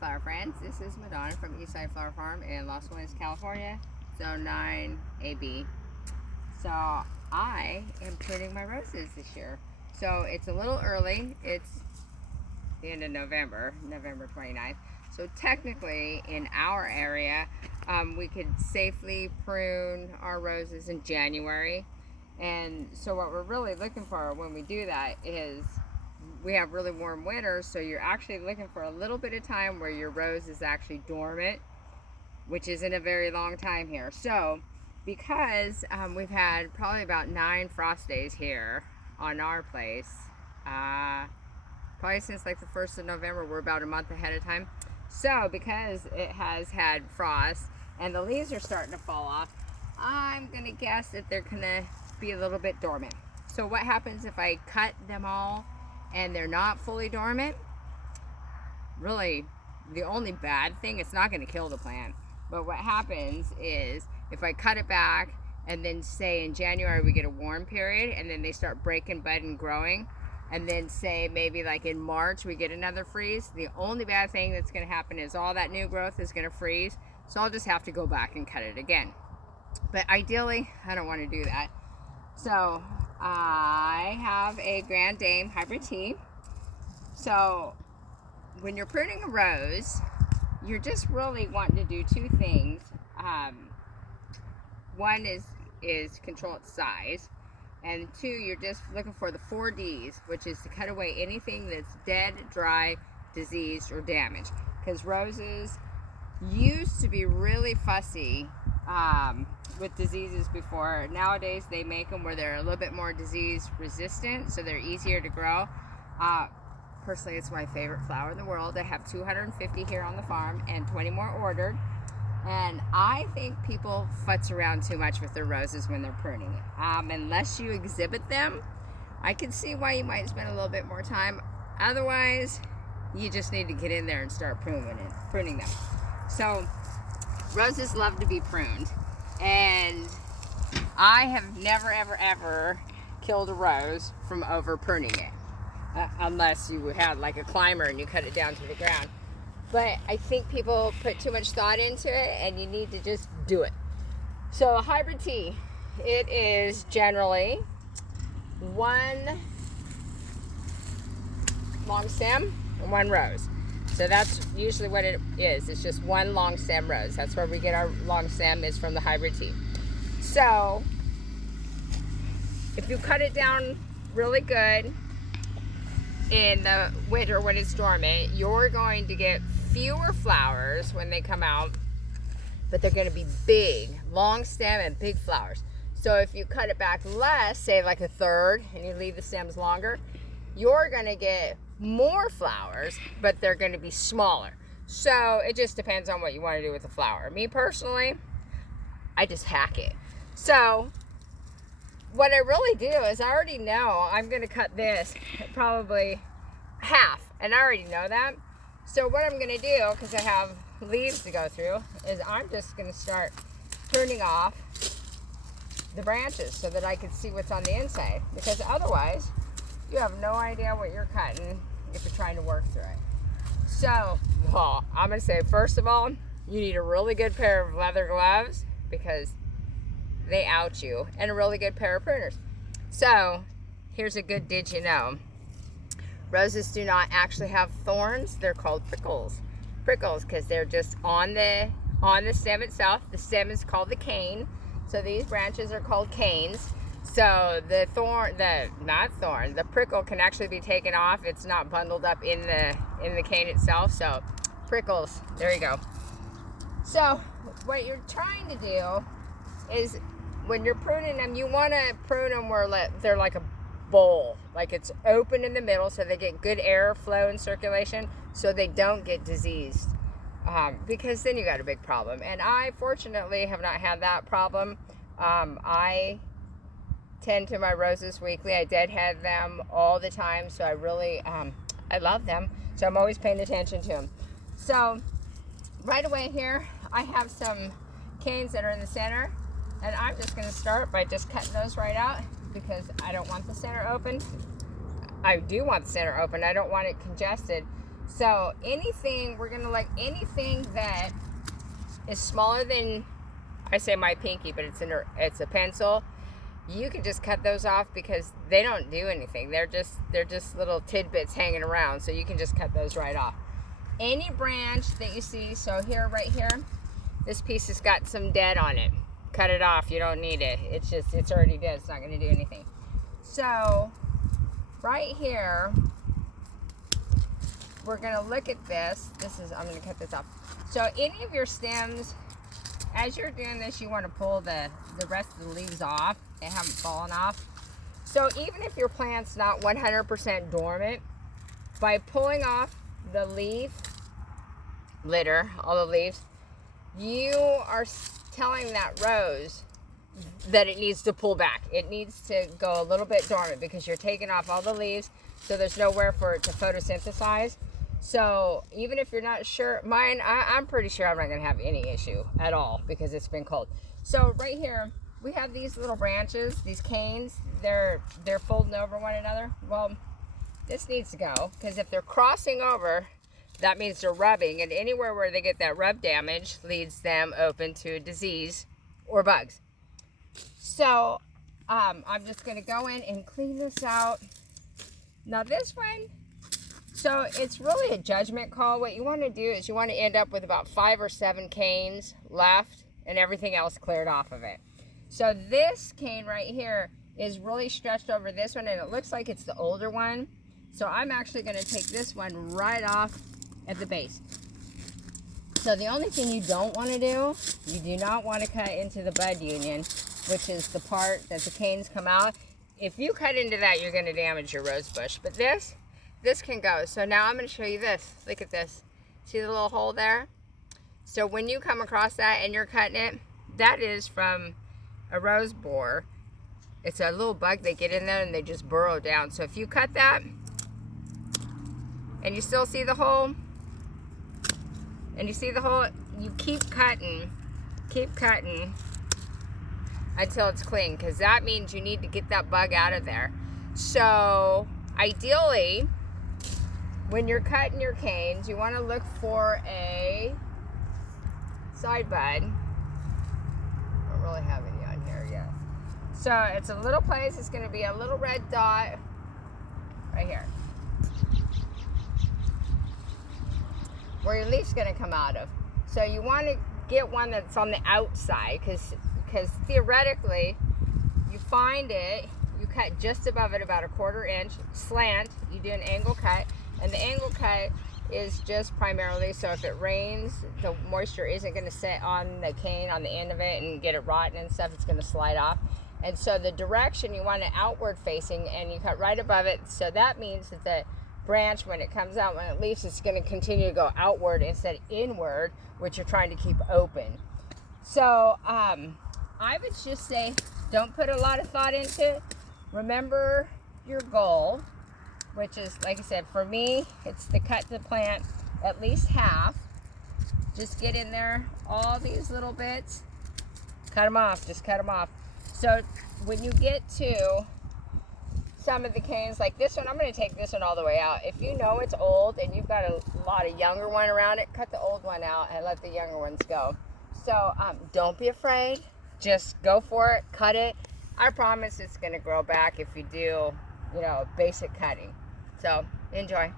flower friends. This is Madonna from Eastside Flower Farm in Los Angeles, California, Zone 9 AB. So I am pruning my roses this year. So it's a little early. It's the end of November, November 29th. So technically in our area, we could safely prune our roses in January. And so what we're really looking for when we do that is we have really warm winters, so you're actually looking for a little bit of time where your rose is actually dormant, which isn't a very long time here. So because we've had probably about 9 frost days here on our place, probably since like the 1st of November, we're about a month ahead of time. So because it has had frost and the leaves are starting to fall off, I'm gonna guess that they're gonna be a little bit dormant. So what happens if I cut them all and they're not fully dormant? Really, the only bad thing, it's not going to kill the plant, but what happens is if I cut it back and then say in January we get a warm period and then they start breaking bud and growing, and then say maybe like in March we get another freeze, the only bad thing that's going to happen is all that new growth is going to freeze. So I'll just have to go back and cut it again. But ideally, I don't want to do that. So I have a Grand Dame hybrid tea. So when you're pruning a rose, you're just really wanting to do 2 things. One is control its size, and 2, you're just looking for the 4 Ds, which is to cut away anything that's dead, dry, diseased, or damaged. Because roses used to be really fussy with diseases before. Nowadays they make them where they're a little bit more disease resistant, so they're easier to grow. Personally, it's my favorite flower in the world. I have 250 here on the farm and 20 more ordered, and I think people futz around too much with their roses when they're pruning it. Unless you exhibit them, I can see why you might spend a little bit more time. Otherwise, you just need to get in there and start pruning them. So roses love to be pruned, and I have never ever killed a rose from over pruning it, unless you had like a climber and you cut it down to the ground. But I think people put too much thought into it, and you need to just do it. So a hybrid tea, it is generally 1 long stem and 1 rose. So that's usually what it is. It's just 1 long stem rose. That's where we get our long stem, is from the hybrid tea. So if you cut it down really good in the winter when it's dormant, you're going to get fewer flowers when they come out, but they're going to be big, long stem and big flowers. So if you cut it back less, say like 1/3, and you leave the stems longer, you're going to get more flowers, but they're going to be smaller. So it just depends on what you want to do with the flower. Me personally, I just hack it. So what I really do is, I already know I'm going to cut this probably half, and I already know that. So what I'm going to do, because I have leaves to go through, is I'm just going to start pruning off the branches so that I can see what's on the inside, because otherwise you have no idea what you're cutting if you're trying to work through it. So, well, I'm going to say, first of all, you need a really good pair of leather gloves, because they out you, and a really good pair of pruners. So, here's a good did you know. Roses do not actually have thorns. They're called prickles. Prickles, because they're just on the stem itself. The stem is called the cane. So these branches are called canes. So the prickle can actually be taken off. It's not bundled up in the cane itself. So prickles, there you go. So what you're trying to do is, when you're pruning them, you want to prune them where they're like a bowl, like it's open in the middle, so they get good air flow and circulation, so they don't get diseased, because then you got a big problem. And I fortunately have not had that problem. I tend to my roses weekly. I deadhead them all the time, so I really I love them, so I'm always paying attention to them. So right away here I have some canes that are in the center, and I'm just going to start by just cutting those right out, because I don't want the center open. I do want the center open. I don't want it congested. So anything, we're gonna like anything that is smaller than, I say my pinky, but it's a pencil. You can just cut those off because they don't do anything. They're just little tidbits hanging around. So you can just cut those right off. Any branch that you see, so here, right here, this piece has got some dead on it. Cut it off. You don't need it. It's already dead. It's not going to do anything. So right here, we're going to look at this. I'm going to cut this off. So any of your stems, as you're doing this, you want to pull the rest of the leaves off. They haven't fallen off. So even if your plant's not 100% dormant, by pulling off the leaf litter, all the leaves, you are telling that rose that it needs to pull back. It needs to go a little bit dormant because you're taking off all the leaves, so there's nowhere for it to photosynthesize. So even if you're not sure, mine, I'm pretty sure I'm not going to have any issue at all because it's been cold. So right here, we have these little branches, these canes. They're folding over one another. Well, this needs to go because if they're crossing over, that means they're rubbing, and anywhere where they get that rub damage leads them open to disease or bugs. So I'm just going to go in and clean this out. Now this one, so it's really a judgment call. What you want to do is you want to end up with about 5 or 7 canes left and everything else cleared off of it. So this cane right here is really stretched over this one, and it looks like it's the older one. So I'm actually going to take this one right off at the base. So the only thing you don't want to do, you do not want to cut into the bud union, which is the part that the canes come out. If you cut into that, you're going to damage your rose bush. But this can go. So now I'm going to show you this. Look at this. See the little hole there? So when you come across that and you're cutting it, that is from a rose borer. It's a little bug. They get in there and they just burrow down. So if you cut that and you still see the hole, and you see the hole, you keep cutting until it's clean, because that means you need to get that bug out of there. So ideally, when you're cutting your canes, you want to look for a side bud. I don't really have any on here yet. So it's a little place. It's going to be a little red dot right here, where your leaf's going to come out of. So you want to get one that's on the outside, because theoretically, you find it, you cut just above it about a 1/4 inch slant. You do an angle cut, and the angle cut is just primarily so if it rains, the moisture isn't going to sit on the cane on the end of it and get it rotten and stuff. It's going to slide off. And so the direction, you want it outward facing, and you cut right above it. So that means that the branch, when it comes out, when it leaves, it's going to continue to go outward instead of inward, which you're trying to keep open. So I would just say don't put a lot of thought into it. Remember your goal, which is, like I said, for me, it's to cut the plant at least half. Just get in there, all these little bits, cut them off, just cut them off. So when you get to some of the canes, like this one, I'm going to take this one all the way out. If you know it's old and you've got a lot of younger one around it, cut the old one out and let the younger ones go. So don't be afraid. Just go for it. Cut it. I promise it's going to grow back if you do, basic cutting. So enjoy.